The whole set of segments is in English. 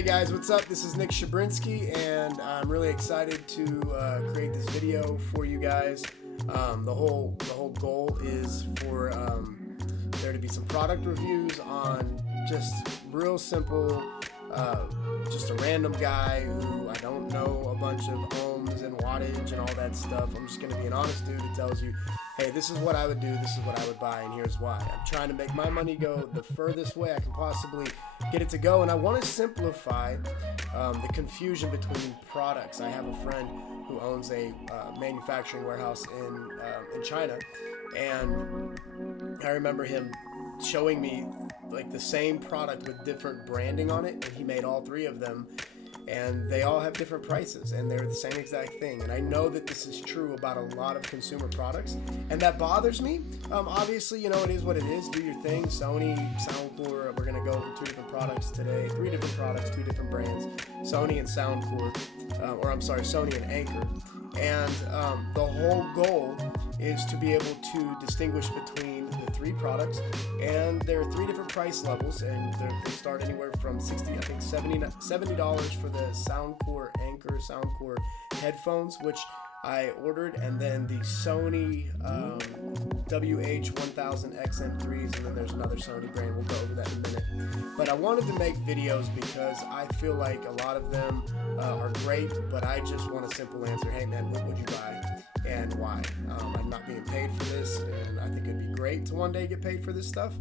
Hey guys, what's up? This is Nick Chybrzynski, and I'm really excited to create this video for you guys. The whole goal is for there to be some product reviews on just real simple, just a random guy who I don't know a bunch of ohms and wattage and all that stuff. I'm just going to be an honest dude who tells you, hey, this is what I would do, this is what I would buy, and here's why. I'm trying to make my money go the furthest way I can possibly get it to go, and I want to simplify the confusion between products. I have a friend who owns a manufacturing warehouse in China, and I remember him showing me like the same product with different branding on it, and he made all three of them, and they all have different prices, and they're the same exact thing. And I know that this is true about a lot of consumer products, and that bothers me. Obviously, you know, it is what it is. Do your thing. Sony, SOUNDCORE. We're gonna go over two different products today. Three different products, two different brands. Sony and SOUNDCORE, Sony and Anchor. And the whole goal is to be able to distinguish between the three products, and there are three different price levels, and they start anywhere from $70 for the SOUNDCORE Anchor SOUNDCORE headphones, which I ordered, and then the Sony WH-1000xM3s, and then there's another Sony brand. We'll go over that in a minute. But I wanted to make videos because I feel like a lot of them are great, but I just want a simple answer. Hey man, what would you buy and why? I'm not being paid for this, and I think it'd be great to one day get paid for this stuff.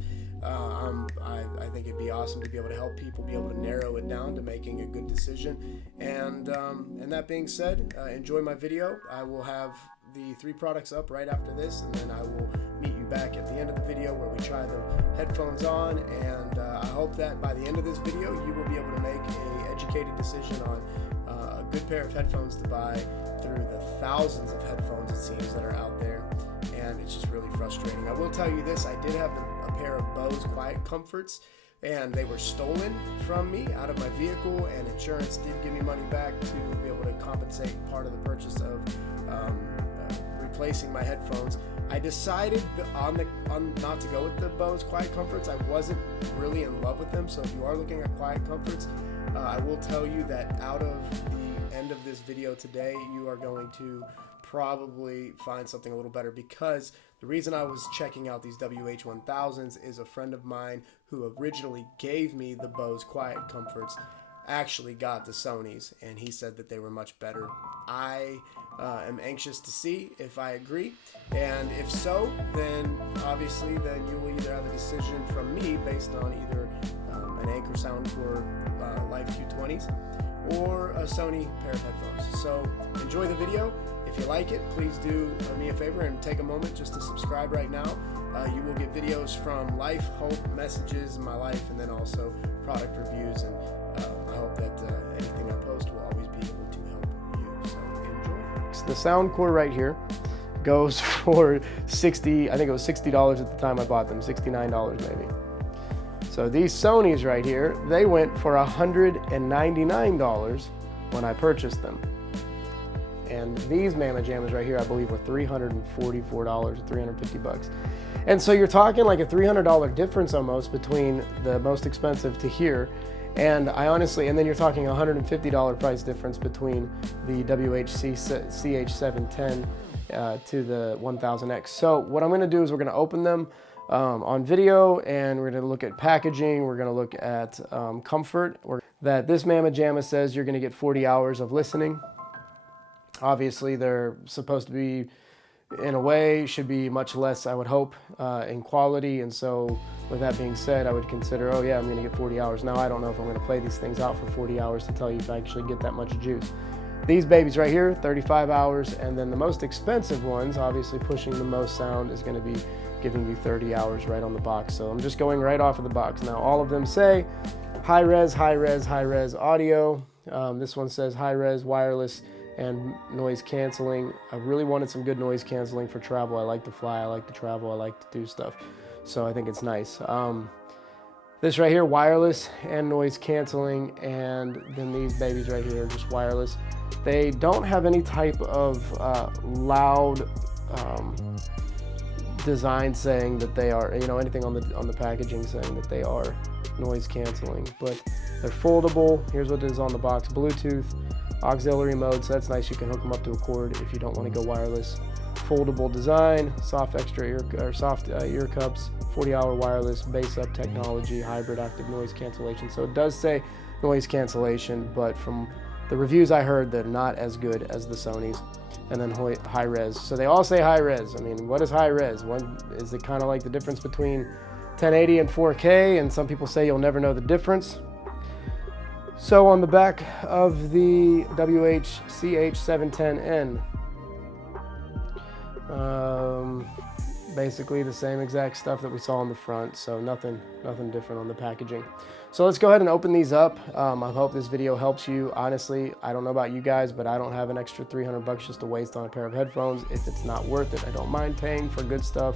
I think it'd be awesome to be able to help people be able to narrow it down to making a good decision. And that being said, enjoy my video. I will have the three products up right after this, and then I will meet you back at the end of the video where we try the headphones on, and I hope that by the end of this video you will be able to make an educated decision on a good pair of headphones to buy through the thousands of headphones, it seems, that are out there, and it's just really frustrating. I will tell you this, I did have a pair of Bose Quiet Comforts, and they were stolen from me out of my vehicle, and insurance did give me money back to be able to compensate part of the purchase of replacing my headphones. I decided on not to go with the Bose Quiet Comforts. I wasn't really in love with them, so if you are looking at Quiet Comforts, I will tell you that out of the end of this video today, you are going to probably find something a little better, because the reason I was checking out these WH-1000s is a friend of mine who originally gave me the Bose Quiet Comforts actually got the Sonys, and he said that they were much better. I am anxious to see if I agree, and if so, then obviously then you will either have a decision from me based on either an Anchor SOUNDCORE Life Q20s or a Sony pair of headphones. So enjoy the video. If you like it, please do me a favor and take a moment just to subscribe right now. You will get videos from life, hope, messages in my life, and then also product reviews, and I hope that anything I post will always be able to help you. So enjoy. So the SOUNDCORE right here goes for $60, I think it was $60 at the time I bought them, $69 maybe. So these Sonys right here, they went for $199 when I purchased them. And these Mamma Jammas right here, I believe, were $344 or $350. And so you're talking like a $300 difference almost between the most expensive to here. And I honestly, and then you're talking a $150 price difference between the WH-CH710 to the 1000X. So what I'm gonna do is we're gonna open them on video, and we're going to look at packaging, we're going to look at comfort. That this Mamma Jamma says you're going to get 40 hours of listening. Obviously they're supposed to be, in a way, should be much less, I would hope, in quality, and so with that being said, I would consider, oh yeah, I'm going to get 40 hours. Now I don't know if I'm going to play these things out for 40 hours to tell you if I actually get that much juice. These babies right here, 35 hours, and then the most expensive ones, obviously pushing the most sound, is going to be giving you 30 hours right on the box. So I'm just going right off of the box. Now all of them say high res, high res, high res audio. This one says high res, wireless, and noise canceling. I really wanted some good noise canceling for travel. I like to fly, I like to travel, I like to do stuff. So I think it's nice. This right here, wireless and noise canceling, and then these babies right here are just wireless. They don't have any type of loud design saying that they are, you know, anything on the packaging saying that they are noise canceling, but they're foldable. Here's what it is on the box: Bluetooth, auxiliary mode, so that's nice. You can hook them up to a cord if you don't want to go wireless. Foldable design, soft ear cups, 40-hour wireless, bass up technology, hybrid active noise cancellation. So it does say noise cancellation, but from the reviews I heard, they're not as good as the Sony's. And then high res. So they all say high res. I mean, what is high res? Is it kind of like the difference between 1080 and 4K? And some people say you'll never know the difference. So on the back of the WH-CH710n, basically the same exact stuff that we saw on the front, so nothing different on the packaging. So let's go ahead and open these up. I hope this video helps you. Honestly, I don't know about you guys, but I don't have an extra 300 bucks just to waste on a pair of headphones. If it's not worth it, I don't mind paying for good stuff.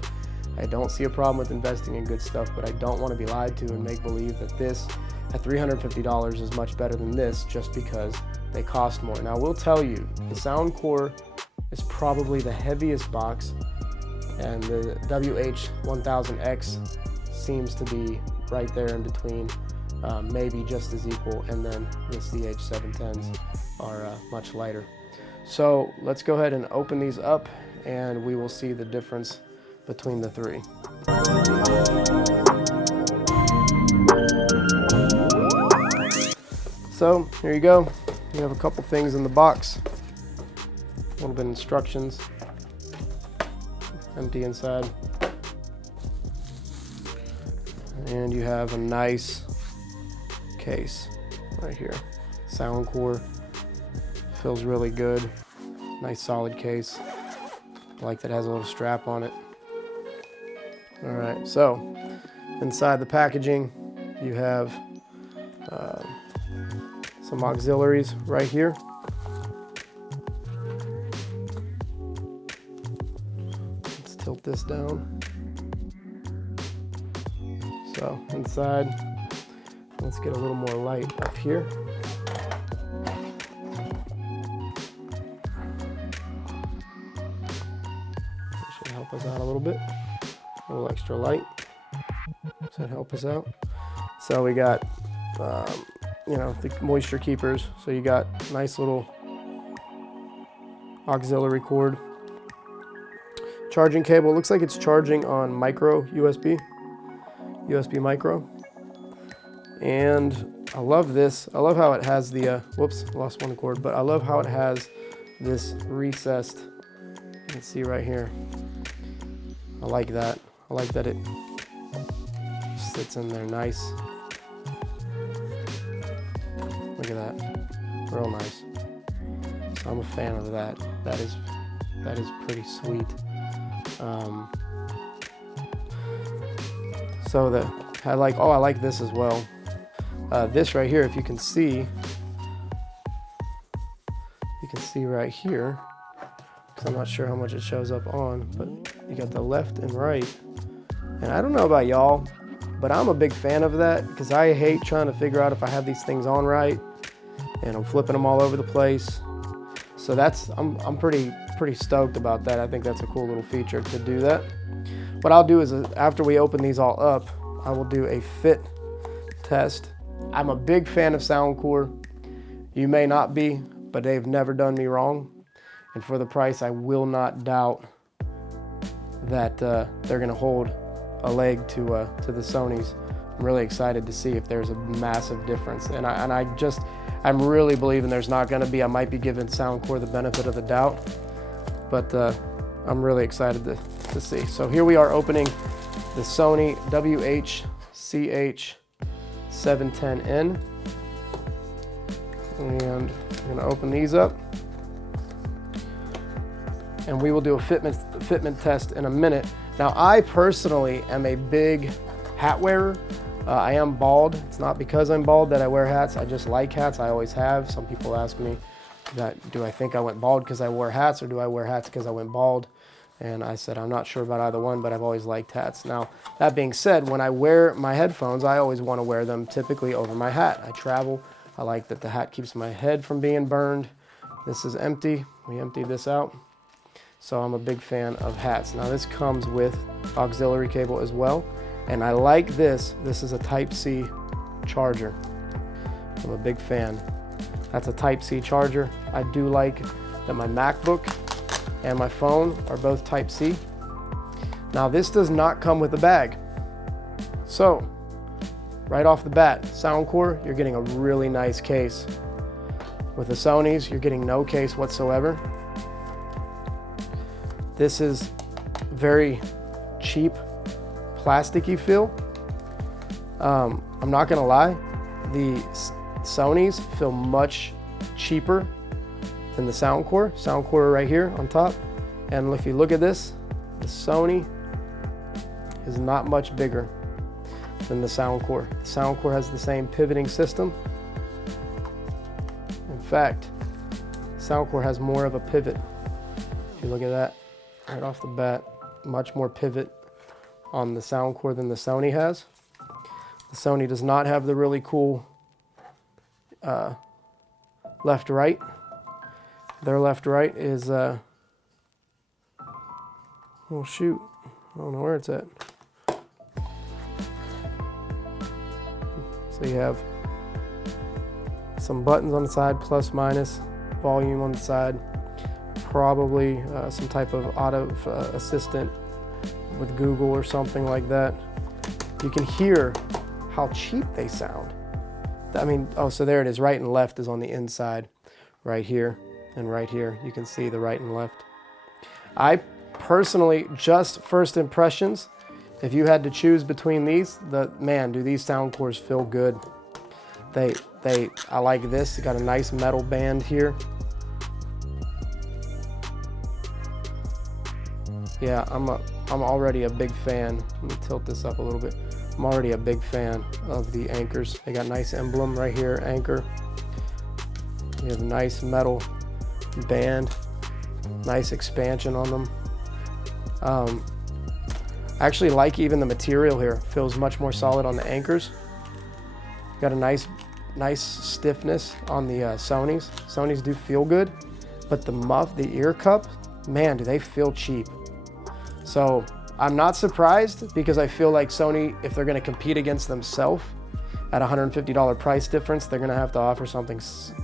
I don't see a problem with investing in good stuff, but I don't want to be lied to and make believe that this at $350 is much better than this just because they cost more. Now, we'll tell you, the SOUNDCORE is probably the heaviest box, and the WH1000X seems to be right there in between, maybe just as equal, and then the CH710s are much lighter. So let's go ahead and open these up, and we will see the difference between the three. So here you go. You have a couple things in the box. A little bit of instructions. Empty inside. And you have a nice case right here. SOUNDCORE. Feels really good. Nice solid case. I like that it has a little strap on it. Alright, so inside the packaging you have some auxiliaries right here. Let's tilt this down. So inside, let's get a little more light up here. That should help us out a little bit. A little extra light. Does that help us out? So we got, you know, the moisture keepers. So you got nice little auxiliary cord. Charging cable. It looks like it's charging on micro USB micro. And I love this. I love how it has the, whoops, lost one cord, but I love how it has this recessed, you can see right here. I like that. I like that it sits in there nice. Look at that, real nice. So I'm a fan of that. That is pretty sweet. So I like this as well. This right here, if you can see right here, because I'm not sure how much it shows up on, but you got the left and right. And I don't know about y'all, but I'm a big fan of that because I hate trying to figure out if I have these things on right, and I'm flipping them all over the place. So I'm pretty stoked about that. I think that's a cool little feature to do that. What I'll do is after we open these all up, I will do a fit test. I'm a big fan of SOUNDCORE. You may not be, but they've never done me wrong. And for the price, I will not doubt that they're gonna hold a leg to the Sonys. I'm really excited to see if there's a massive difference. And I'm really believing there's not gonna be. I might be giving SOUNDCORE the benefit of the doubt, but I'm really excited to see. So here we are opening the Sony WH-CH710n. And I'm gonna open these up. And we will do a fitment test in a minute. Now, I personally am a big hat wearer. I am bald. It's not because I'm bald that I wear hats. I just like hats. I always have. Some people ask me that, do I think I went bald because I wore hats, or do I wear hats because I went bald? And I said, I'm not sure about either one, but I've always liked hats. Now, that being said, when I wear my headphones, I always want to wear them typically over my hat. I travel. I like that the hat keeps my head from being burned. This is empty. We emptied this out. So I'm a big fan of hats. Now, this comes with auxiliary cable as well. And I like this. This is a Type-C charger. I'm a big fan. That's a Type-C charger. I do like that my MacBook and my phone are both Type-C. Now this does not come with a bag. So, right off the bat, SOUNDCORE, you're getting a really nice case. With the Sonys, you're getting no case whatsoever. This is very cheap, plasticky feel. I'm not gonna lie, the Sonys feel much cheaper than the SOUNDCORE. SOUNDCORE right here on top. And if you look at this, the Sony is not much bigger than the SOUNDCORE. The SOUNDCORE has the same pivoting system. In fact, SOUNDCORE has more of a pivot. If you look at that right off the bat, much more pivot on the SOUNDCORE than the Sony has. The Sony does not have the really cool left-right. Their left-right is, oh shoot, I don't know where it's at. So you have some buttons on the side, plus, minus, volume on the side, probably some type of auto assistant with Google or something like that. You can hear how cheap they sound. I mean, oh, so there it is. Right and left is on the inside, right here and right here. You can see the right and left. I personally, just first impressions, if you had to choose between these, man, do these SOUNDCOREs feel good. I like this. It got a nice metal band here. Yeah, I'm already a big fan. Let me tilt this up a little bit. I'm already a big fan of the anchors. They got a nice emblem right here, anchor. You have a nice metal band, nice expansion on them. I actually like even the material here. Feels much more solid on the anchors. Got a nice stiffness on the Sonys. Sonys do feel good, but the muff, the ear cup, man, do they feel cheap. So I'm not surprised, because I feel like Sony, if they're going to compete against themselves at a $150 price difference, they're going to have to offer something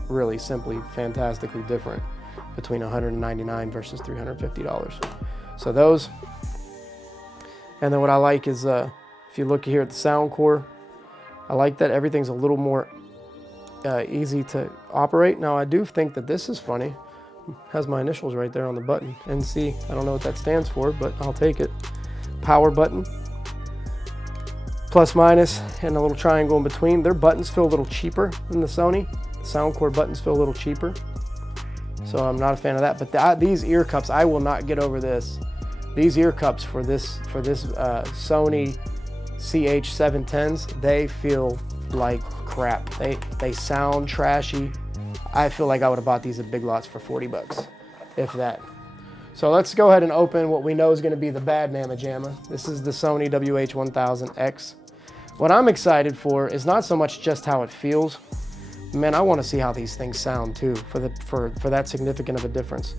really simply fantastically different between $199 versus $350. So those. And then what I like is, if you look here at the SOUNDCORE, I like that everything's a little more easy to operate. Now I do think that this is funny. It has my initials right there on the button, NC. I don't know what that stands for, but I'll take it. Power button, plus, minus, and a little triangle in between. Their buttons feel a little cheaper than the Sony. The SOUNDCORE buttons feel a little cheaper, so I'm not a fan of that. But these ear cups, I will not get over this. These ear cups for this Sony WH-CH710s, they feel like crap. They sound trashy. I feel like I would have bought these at Big Lots for 40 bucks, if that. So let's go ahead and open what we know is going to be the bad mamma jamma. This is the Sony WH-1000X. What I'm excited for is not so much just how it feels. Man, I want to see how these things sound too, for that significant of a difference.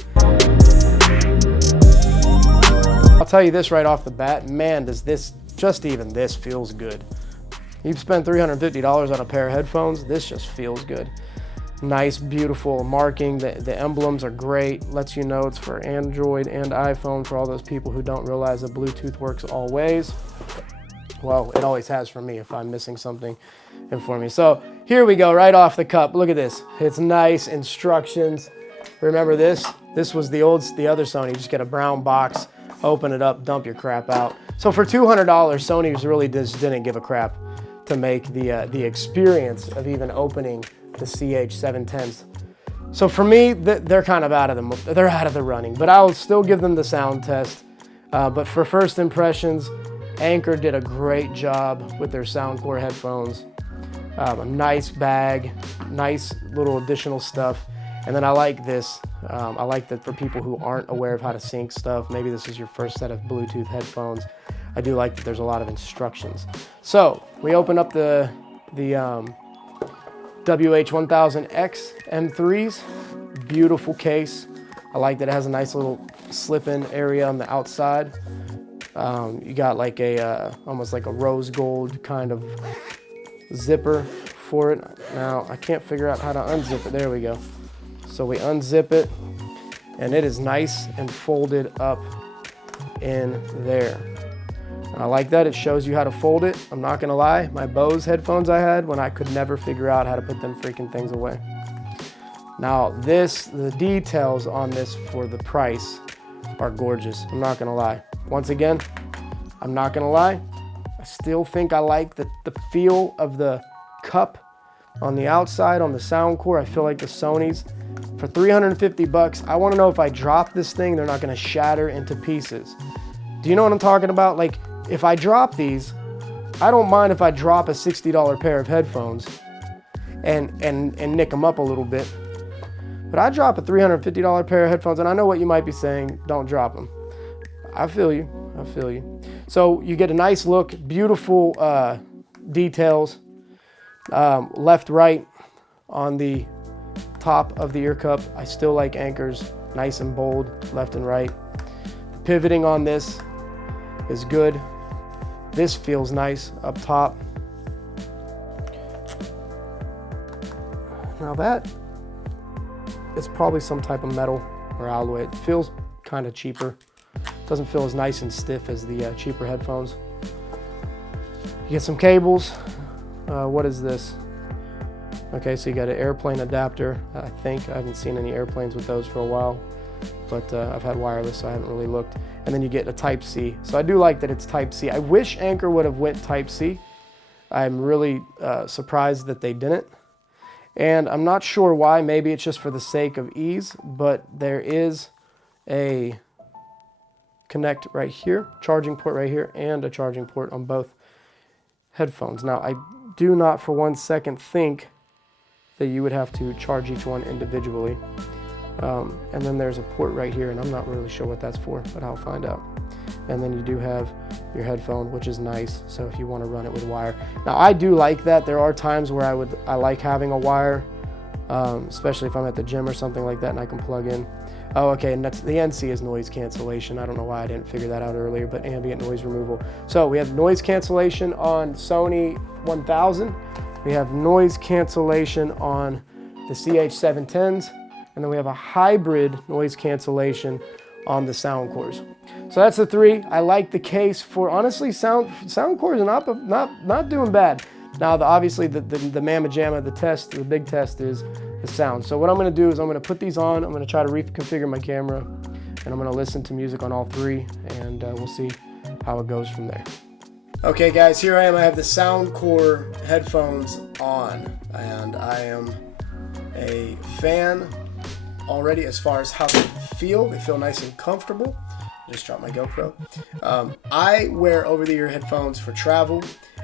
I'll tell you this right off the bat, man, does this, just even this feels good. You've spent $350 on a pair of headphones, this just feels good. Nice, beautiful marking. The emblems are great. Lets you know it's for Android and iPhone, for all those people who don't realize that Bluetooth works always. Well, it always has for me if I'm missing something inform me. So here we go, right off the cup. Look at this. It's nice instructions. Remember this? This was the other Sony. Just get a brown box, open it up, dump your crap out. So for $200, Sony really just didn't give a crap to make the experience of even opening the CH710s. So for me, they're kind of out of the running, but I'll still give them the sound test. But for first impressions, Anker did a great job with their SOUNDCORE headphones. A nice bag, nice little additional stuff. And then I like this. I like that for people who aren't aware of how to sync stuff, maybe this is your first set of Bluetooth headphones. I do like that there's a lot of instructions. So we open up the WH1000xM3s, beautiful case. I like that it has a nice little slip-in area on the outside. You got like a almost like a rose gold kind of zipper for it. Now I can't figure out how to unzip it. There we go. So we unzip it, and it is nice and folded up in there. I like that. It shows you how to fold it. I'm not gonna lie, my Bose headphones I had when I could never figure out how to put them freaking things away. Now the details on this for the price are gorgeous. I'm not gonna lie. Once again, I'm not gonna lie. I still think I like the feel of the cup on the outside on the SOUNDCORE. I feel like the Sony's, for 350 bucks, I wanna know if I drop this thing, they're not gonna shatter into pieces. Do you know what I'm talking about? Like, if I drop these, I don't mind if I drop a $60 pair of headphones and nick them up a little bit. But I drop a $350 pair of headphones, and I know what you might be saying, don't drop them. I feel you, I feel you. So you get a nice look, beautiful details, left, right on the top of the ear cup. I still like anchors, nice and bold, left and right. The pivoting on this is good. This feels nice up top. Now that is probably some type of metal or alloy. It feels kind of cheaper. Doesn't feel as nice and stiff as the cheaper headphones. You get some cables. What is this? Okay, so you got an airplane adapter. I think I haven't seen any airplanes with those for a while, but I've had wireless, so I haven't really looked. And then you get a Type-C. So I do like that it's Type-C. I wish Anchor would have went Type-C. I'm really surprised that they didn't. And I'm not sure why. Maybe it's just for the sake of ease, but there is a connect right here, charging port right here, and a charging port on both headphones. Now, I do not for one second think that you would have to charge each one individually. And then there's a port right here, and I'm not really sure what that's for, but I'll find out. And then you do have your headphone, which is nice, so if you want to run it with wire. Now, I do like that. There are times where I like having a wire, especially if I'm at the gym or something like that and I can plug in. Oh, okay, and that's, the NC is noise cancellation. I don't know why I didn't figure that out earlier, but ambient noise removal. So we have noise cancellation on Sony 1000. We have noise cancellation on the CH710s. And then we have a hybrid noise cancellation on the SOUNDCOREs. So that's the three. I like the case for, honestly, SOUNDCOREs are not doing bad. Now, obviously, the mamma jamma, the big test is the sound. So what I'm gonna do is I'm gonna put these on, I'm gonna try to reconfigure my camera, and I'm gonna listen to music on all three, and we'll see how it goes from there. Okay, guys, here I am. I have the SOUNDCORE headphones on, and I am a fan already as far as how they feel. They feel nice and comfortable. Just dropped my GoPro. I wear over-the-ear headphones for travel.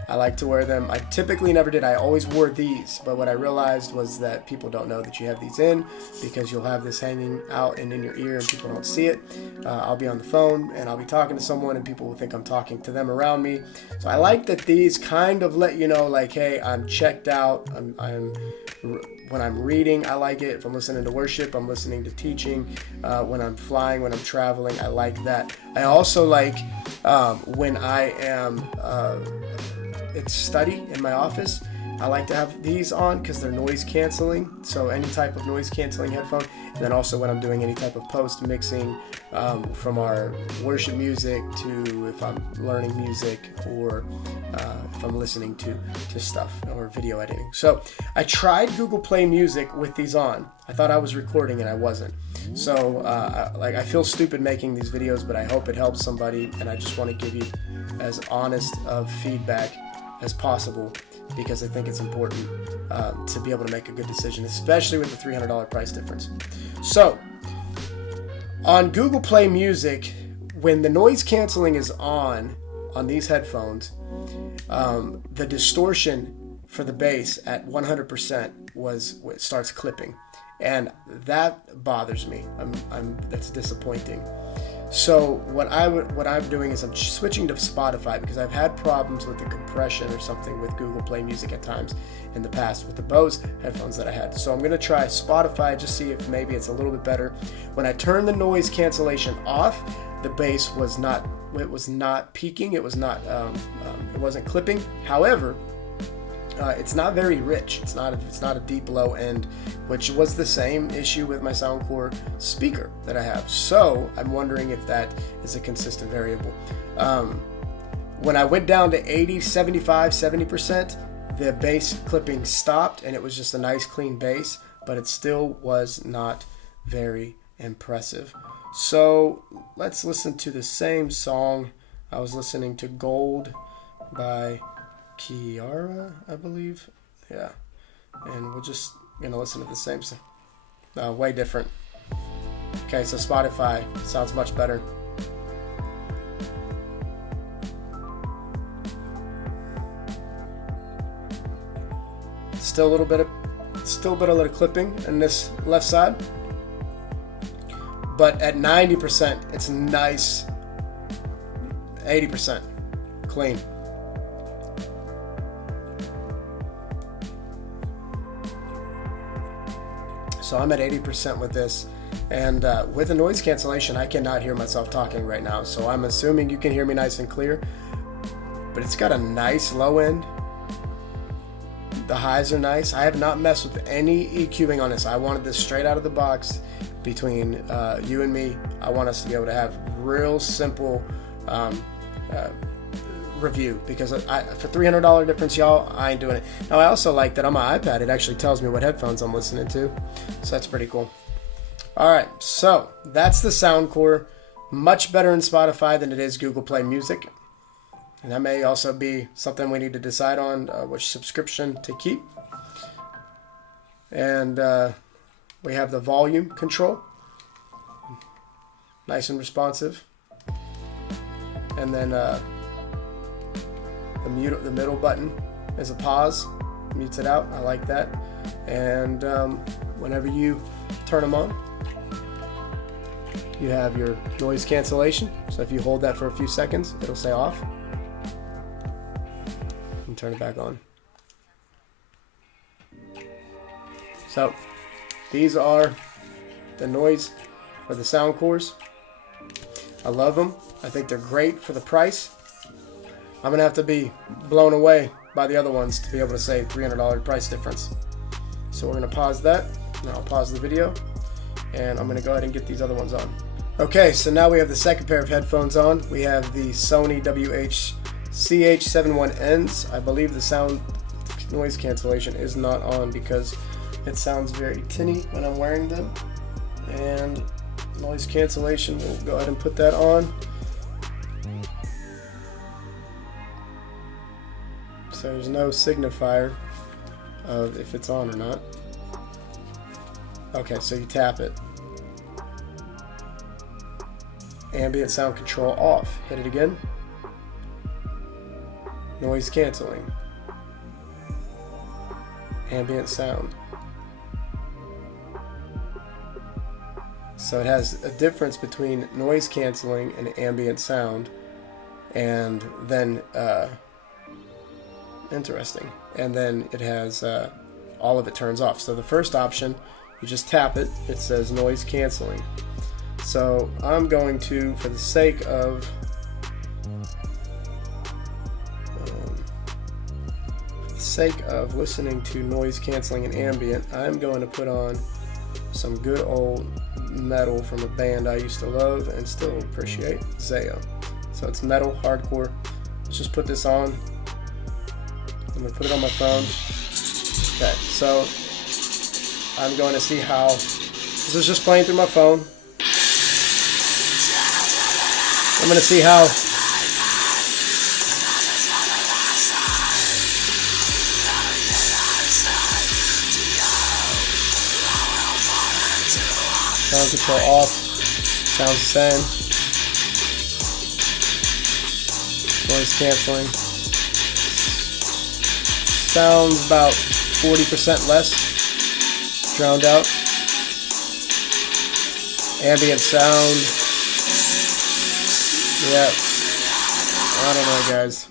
I like to wear them. I typically never did. I always wore these, but what I realized was that people don't know that you have these in because you'll have this hanging out and in your ear and people don't see it. I'll be on the phone and I'll be talking to someone and people will think I'm talking to them around me. So I like that these kind of let you know, like, hey, I'm checked out. When I'm reading, I like it. If I'm listening to worship, I'm listening to teaching. When I'm flying, when I'm traveling, I like that. I also like when I am at study in my office, I like to have these on because they're noise canceling. So any type of noise canceling headphone. And then also when I'm doing any type of post mixing from our worship music to if I'm learning music or if I'm listening to stuff or video editing. So I tried Google Play Music with these on. I thought I was recording and I wasn't. So I feel stupid making these videos, but I hope it helps somebody. And I just want to give you as honest of feedback as possible because I think it's important to be able to make a good decision, especially with the $300 price difference. So on Google Play Music, when the noise canceling is on these headphones, the distortion for the bass at 100% starts clipping, and that bothers me. That's disappointing. So what I'm doing is I'm switching to Spotify because I've had problems with the compression or something with Google Play Music at times in the past with the Bose headphones that I had. So I'm going to try Spotify, just see if maybe it's a little bit better. When I turned the noise cancellation off, the bass was not peaking. It wasn't clipping. However, it's not very rich. It's not a deep low end, which was the same issue with my SOUNDCORE speaker that I have. So I'm wondering if that is a consistent variable. When I went down to 80, 75, 70%, the bass clipping stopped and it was just a nice clean bass, but it still was not very impressive. So let's listen to the same song. I was listening to Gold by Kiara, I believe. Yeah. And we're just going to listen to the same song. Way different. Okay, so Spotify sounds much better. Still a little bit of clipping in this left side. But at 90%, it's nice. 80% clean. So I'm at 80% with this, and with the noise cancellation, I cannot hear myself talking right now. So I'm assuming you can hear me nice and clear, but it's got a nice low end. The highs are nice. I have not messed with any EQing on this. I wanted this straight out of the box between you and me. I want us to be able to have real simple review, because for $300 difference, y'all, I ain't doing it. Now, I also like that on my iPad, it actually tells me what headphones I'm listening to, so that's pretty cool. All right, so that's the SOUNDCORE. Much better in Spotify than it is Google Play Music, and that may also be something we need to decide on, which subscription to keep. And we have the volume control, nice and responsive, and then the middle button is a pause, mutes it out. I like that. And whenever you turn them on, you have your noise cancellation. So if you hold that for a few seconds, it'll say off. And turn it back on. So these are the noise for the SOUNDCOREs. I love them. I think they're great for the price. I'm going to have to be blown away by the other ones to be able to say $300 price difference. So we're going to pause that. Now I'll pause the video, and I'm going to go ahead and get these other ones on. Okay, so now we have the second pair of headphones on. We have the Sony WH-CH710ns. I believe the sound noise cancellation is not on because it sounds very tinny when I'm wearing them. And noise cancellation, we'll go ahead and put that on. So there's no signifier of if it's on or not. Okay, so you tap it. Ambient sound control off. Hit it again. Noise canceling. Ambient sound. So it has a difference between noise canceling and ambient sound, and then interesting. And then it has all of it turns off. So the first option, you just tap it. It says noise canceling. So I'm going to, for the sake of listening to noise canceling and ambient, I'm going to put on some good old metal from a band I used to love and still appreciate, Zao. So it's metal, hardcore. Let's just put this on. I'm going to put it on my phone. Okay, so I'm going to see how, this is just playing through my phone. I'm going to see how sound control off, sounds the same, noise cancelling, sounds about 40% less drowned out, ambient sound, yeah, I don't know guys,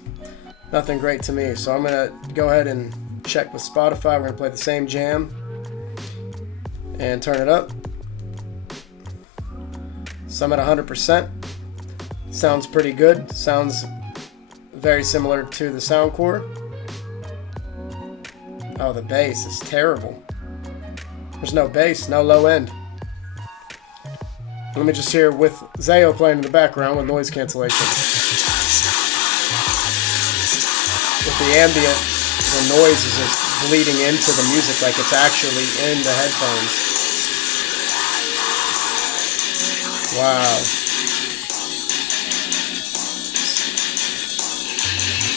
nothing great to me. So I'm going to go ahead and check with Spotify. We're going to play the same jam and turn it up. So I'm at 100%. Sounds pretty good. Sounds very similar to the SOUNDCORE. Oh, the bass is terrible. There's no bass, no low end. Let me just hear with Zayo playing in the background with noise cancellation. With the ambient, the noise is just bleeding into the music like it's actually in the headphones. Wow.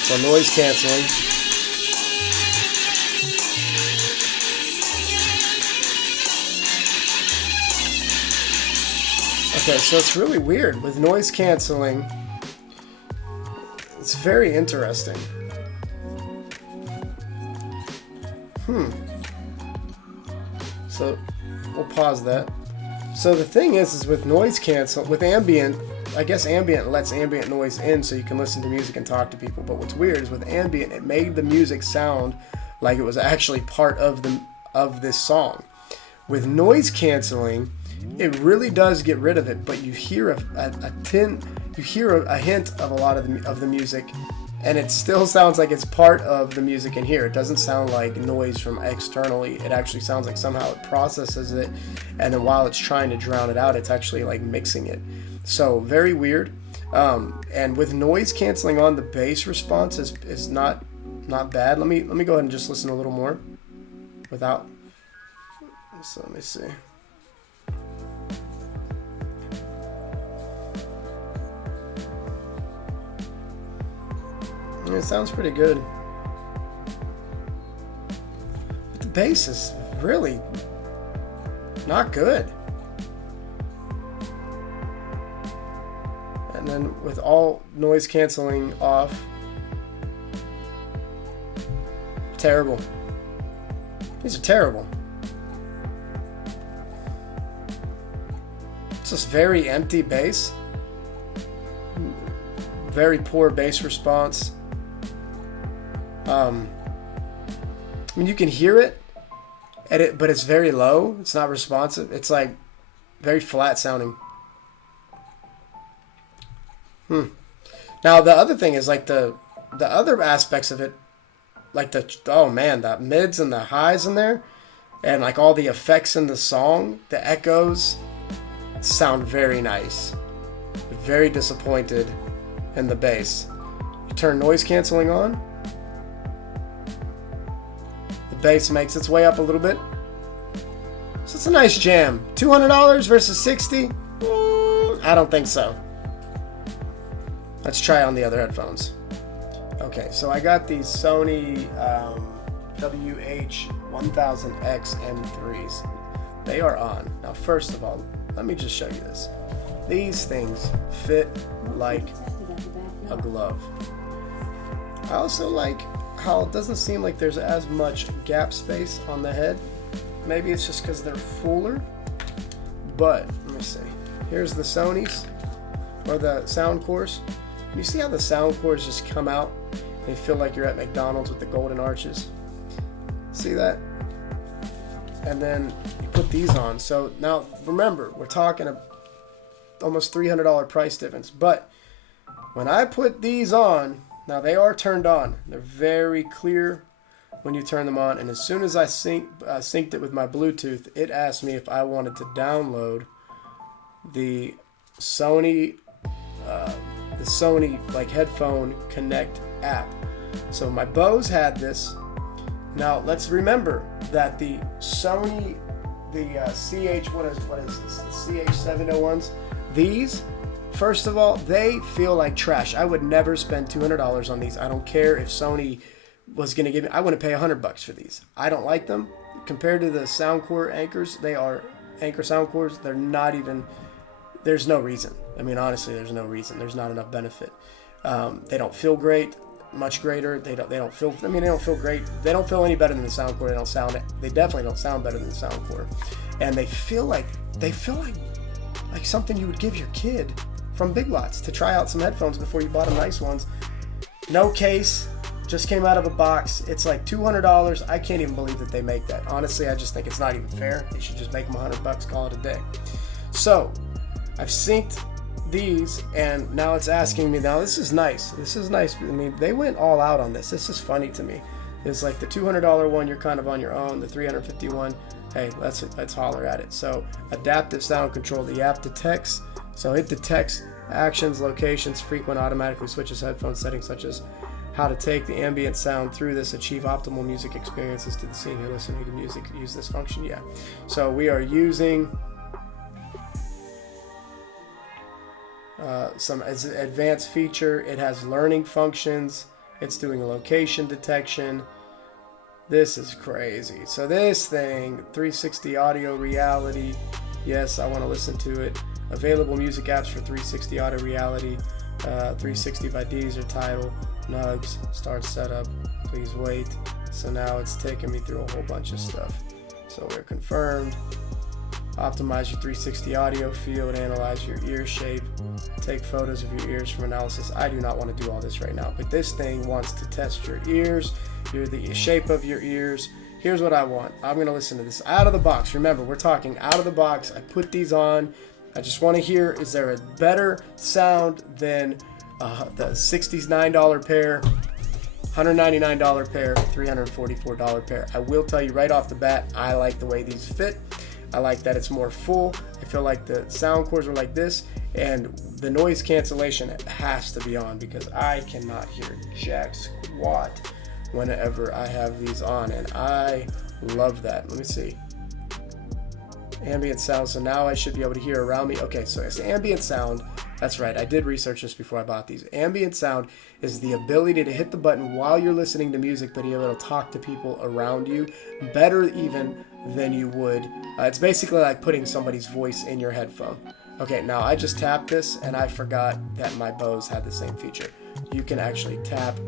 So noise canceling. Okay, so it's really weird with noise canceling. It's very interesting. So we'll pause that. So the thing is with noise cancel, with ambient, I guess ambient lets ambient noise in so you can listen to music and talk to people. But what's weird is with ambient, it made the music sound like it was actually part of this song. With noise canceling, it really does get rid of it, but you hear a hint of a lot of the music, and it still sounds like it's part of the music in here. It doesn't sound like noise from externally. It actually sounds like somehow it processes it, and then while it's trying to drown it out, it's actually like mixing it. So very weird. And with noise canceling on, the bass response is not bad. Let me go ahead and just listen a little more without. So let me see. It sounds pretty good. But the bass is really not good. And then with all noise canceling off, terrible. These are terrible. It's just very empty bass. Very poor bass response. I mean, you can hear it, but it's very low. It's not responsive. It's like very flat sounding. Now the other thing is like the other aspects of it, like the mids and the highs in there, and like all the effects in the song, the echoes sound very nice. Very disappointed in the bass. You turn noise canceling on. Bass makes its way up a little bit, so it's a nice jam. $200 versus $60? I don't think so. Let's try on the other headphones. Okay, so I got these Sony WH1000xM3s. They are on. Now, first of all, let me just show you this. These things fit like a glove. I also like how it doesn't seem like there's as much gap space on the head. Maybe it's just because they're fuller, but let me see. Here's the Sony's, or the SOUNDCOREs. You see how the SOUNDCOREs just come out? They feel like you're at McDonald's with the golden arches. See that? And then you put these on. So now remember, we're talking almost $300 price difference, but when I put these on, now they are turned on. They're very clear when you turn them on. And as soon as I synced it with my Bluetooth, it asked me if I wanted to download the Sony like Headphone Connect app. So my Bose had this. Now let's remember that the Sony, what is this? The CH710s. These. First of all, they feel like trash. I would never spend $200 on these. I don't care if Sony was going to give me, I wouldn't pay $100 for these. I don't like them. Compared to the SOUNDCORE anchors, they are anchor SOUNDCOREs. They're not even, there's no reason. I mean, honestly, there's no reason. There's not enough benefit. They don't feel great, much greater. They don't feel great. They don't feel any better than the SOUNDCORE. They definitely don't sound better than the SOUNDCORE. And they feel like something you would give your kid from Big Lots to try out some headphones before you bought them nice ones. No case, just came out of a box. It's like $200. I can't even believe that they make that. Honestly, I just think it's not even fair. They should just make them $100, call it a day. So I've synced these, and now it's asking me. Now this is nice. I mean, they went all out on this. This is funny to me. is like the $200 one, you're kind of on your own. The $350 one, hey, let's holler at it. So adaptive sound control, the app detects. So it detects actions, locations, frequent, automatically switches headphone settings such as how to take the ambient sound through this, achieve optimal music experiences to the scene. You're listening to music, use this function, yeah. So we are using some advanced feature. It has learning functions. It's doing location detection. This is crazy. So this thing, 360 audio reality. Yes, I want to listen to it. Available music apps for 360 audio reality. 360 by Deezer, Tidal, Nugs, start setup, please wait. So now it's taking me through a whole bunch of stuff. So we're confirmed. Optimize your 360 audio field, analyze your ear shape, take photos of your ears for analysis. I do not want to do all this right now, but this thing wants to test your ears, the shape of your ears. Here's what I want. I'm going to listen to this out of the box. Remember, we're talking out of the box. I put these on. I just want to hear, is there a better sound than the $69 pair, $199 pair, $344 pair? I will tell you right off the bat, I like the way these fit. I like that it's more full. I feel like the sound cores are like this, and the noise cancellation has to be on because I cannot hear jack squat whenever I have these on, and I love that. Let me see. Ambient sound, so now I should be able to hear around me. Okay, so it's ambient sound. That's right, I did research this before I bought these. Ambient sound is the ability to hit the button while you're listening to music, but you're able to talk to people around you better even than you would. It's basically like putting somebody's voice in your headphone. Okay, now I just tapped this and I forgot that my Bose had the same feature. You can actually tap.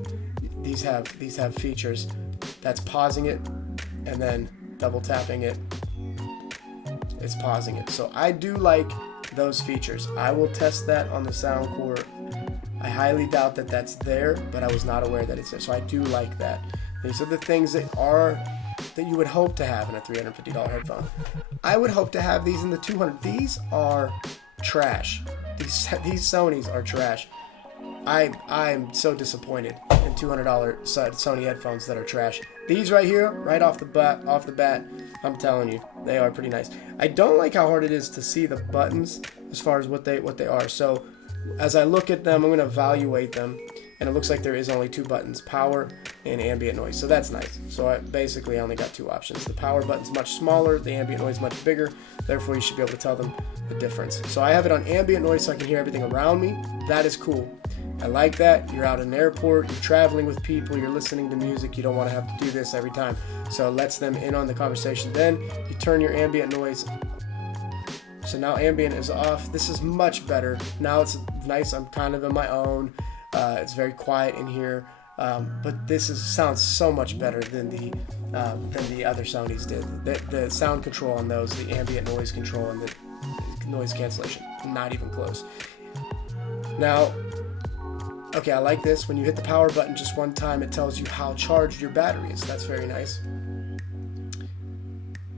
These have features. That's pausing it and then double tapping it. It's pausing it. So I do like those features. I will test that on the SOUNDCORE. I highly doubt that that's there, but I was not aware that it's there. So I do like that. These are the things that you would hope to have in a $350 headphone. I would hope to have these in the $200. These are trash. These Sonys are trash. I'm so disappointed in $200 Sony headphones that are trash. These right here, right off the bat, I'm telling you, they are pretty nice. I don't like how hard it is to see the buttons as far as what they are. So as I look at them, I'm going to evaluate them, and it looks like there is only two buttons, power and ambient noise. So that's nice. So I basically only got two options. The power button's much smaller, the ambient noise much bigger. Therefore, you should be able to tell them the difference. So I have it on ambient noise so I can hear everything around me. That is cool. I like that. You're out in an airport, you're traveling with people, you're listening to music, you don't want to have to do this every time. So it lets them in on the conversation. Then you turn your ambient noise. So now ambient is off. This is much better. Now it's nice. I'm kind of in my own. It's very quiet in here. But this sounds so much better than the other Sonys did. The sound control on those, the ambient noise control and the noise cancellation, not even close. Now, okay, I like this. When you hit the power button just one time, it tells you how charged your battery is. That's very nice.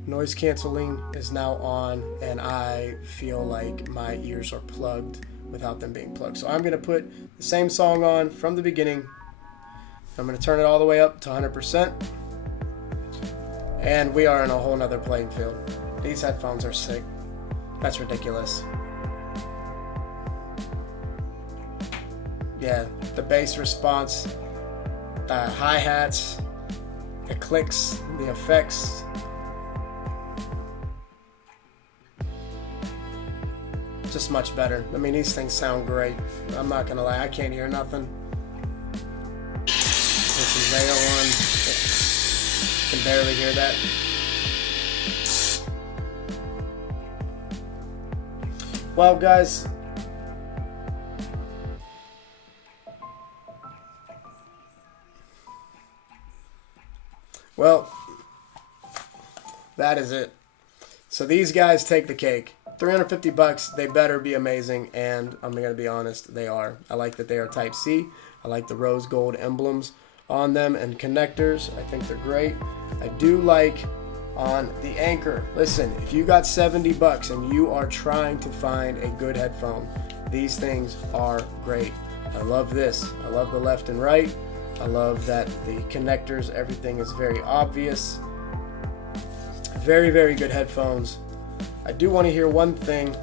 Noise canceling is now on, and I feel like my ears are plugged without them being plugged. So I'm going to put the same song on from the beginning. I'm going to turn it all the way up to 100%. And we are in a whole nother playing field. These headphones are sick. That's ridiculous. Yeah, the bass response, the hi-hats, the clicks, the effects. Just much better. I mean, these things sound great. I'm not gonna lie, I can't hear nothing. This is AO1. Can barely hear that. Well, guys, well, that is it. So these guys take the cake. $350, they better be amazing, and I'm going to be honest, they are. I like that they are Type-C. I like the rose gold emblems on them and connectors. I think they're great. I do like on the anchor. Listen, if you got $70 and you are trying to find a good headphone, these things are great. I love this. I love the left and right. I love that the connectors, everything is very obvious. Very, very good headphones. I do want to hear one thing,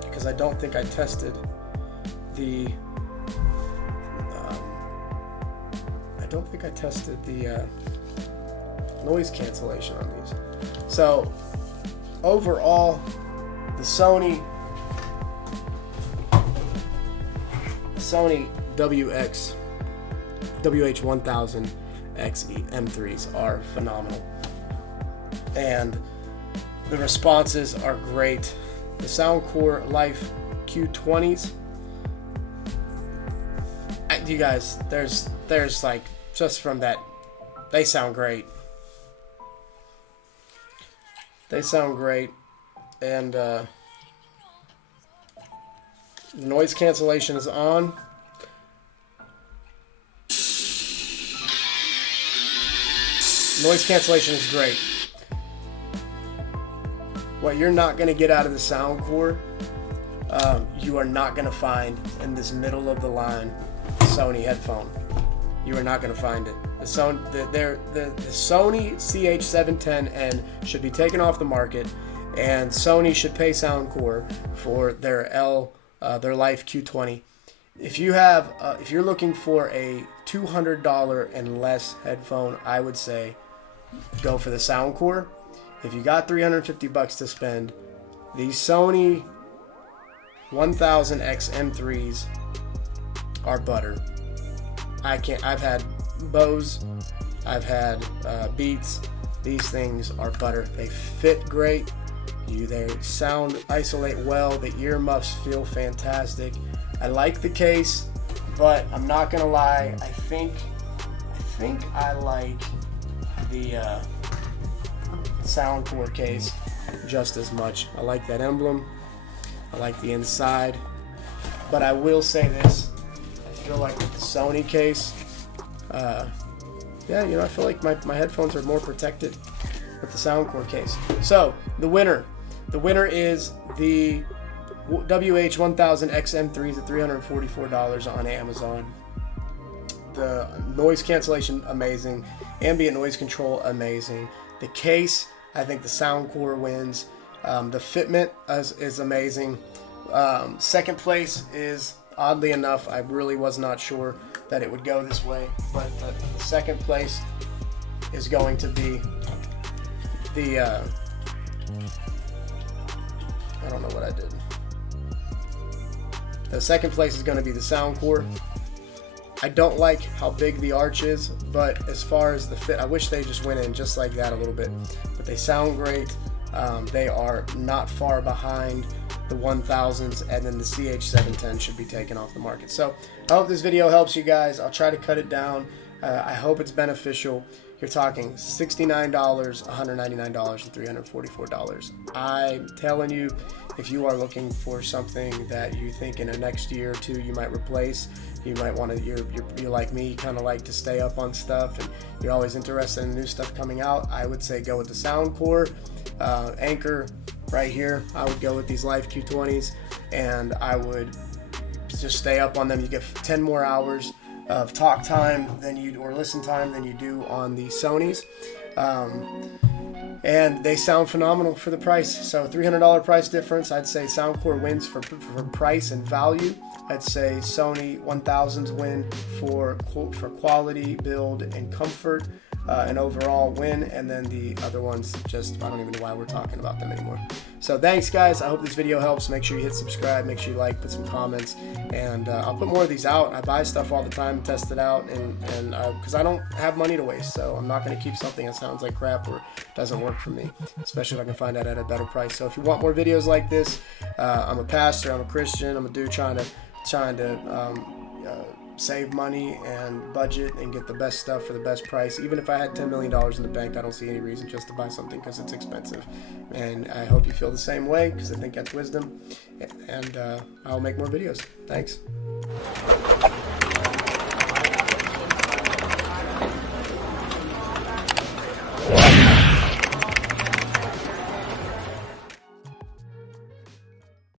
because I don't think I tested the noise cancellation on these. So overall, the Sony WH1000xM3s are phenomenal, and the responses are great. The SOUNDCORE Life Q20s, you guys, there's like, just from that, they sound great. They sound great, and the noise cancellation is on. Noise cancellation is great. What you're not going to get out of the SOUNDCORE, you are not going to find in this middle of the line Sony headphone. You are not going to find it. The Sony WH-CH710n should be taken off the market, and Sony should pay SOUNDCORE for their Life Q20. If you're looking for a $200 and less headphone, I would say go for the SOUNDCORE. If you got $350 to spend, these Sony WH1000xM3s are butter. I've had Bose, I've had Beats. These things are butter. They fit great. They sound, isolate well. The earmuffs feel fantastic. I like the case, but I'm not gonna lie. I think I like the SOUNDCORE case just as much. I like that emblem. I like the inside. But I will say this. I feel like with the Sony case, yeah, I feel like my headphones are more protected with the SOUNDCORE case. So, the winner is the WH1000xM3s at $344 on Amazon. The noise cancellation, amazing. Ambient noise control, amazing. The case, I think the SOUNDCORE wins. The fitment is amazing. Second place is, oddly enough, I really was not sure that it would go this way, but the second place is going to be the I don't know what I did. The second place is going to be the SOUNDCORE. I don't like how big the arch is, but as far as the fit, I wish they just went in just like that a little bit. But they sound great. They are not far behind the 1000s, and then the CH710 should be taken off the market. So I hope this video helps you guys. I'll try to cut it down. I hope it's beneficial. You're talking $69, $199, and $344. I'm telling you, if you are looking for something that you think in the next year or two you might replace, you might want to, you're like me, you kind of like to stay up on stuff, and you're always interested in new stuff coming out, I would say go with the SOUNDCORE. Anchor right here, I would go with these Life Q20s, and I would just stay up on them. You get 10 more hours of talk time or listen time than you do on the Sonys, and they sound phenomenal for the price. So $300 price difference. I'd say SOUNDCORE wins for price and value. I'd say Sony 1000s win for quality, build, and comfort, and overall win, and then the other ones, just, I don't even know why we're talking about them anymore. So thanks guys, I hope this video helps. Make sure you hit subscribe, make sure you like, put some comments, and I'll put more of these out. I buy stuff all the time and test it out, and because I don't have money to waste, so I'm not going to keep something that sounds like crap or doesn't work for me, especially if I can find out at a better price. So if you want more videos like this, I'm a pastor, I'm a Christian, I'm a dude trying to save money and budget and get the best stuff for the best price. Even if I had $10 million in the bank, I don't see any reason just to buy something because it's expensive. And I hope you feel the same way, because I think that's wisdom. And I'll make more videos. Thanks.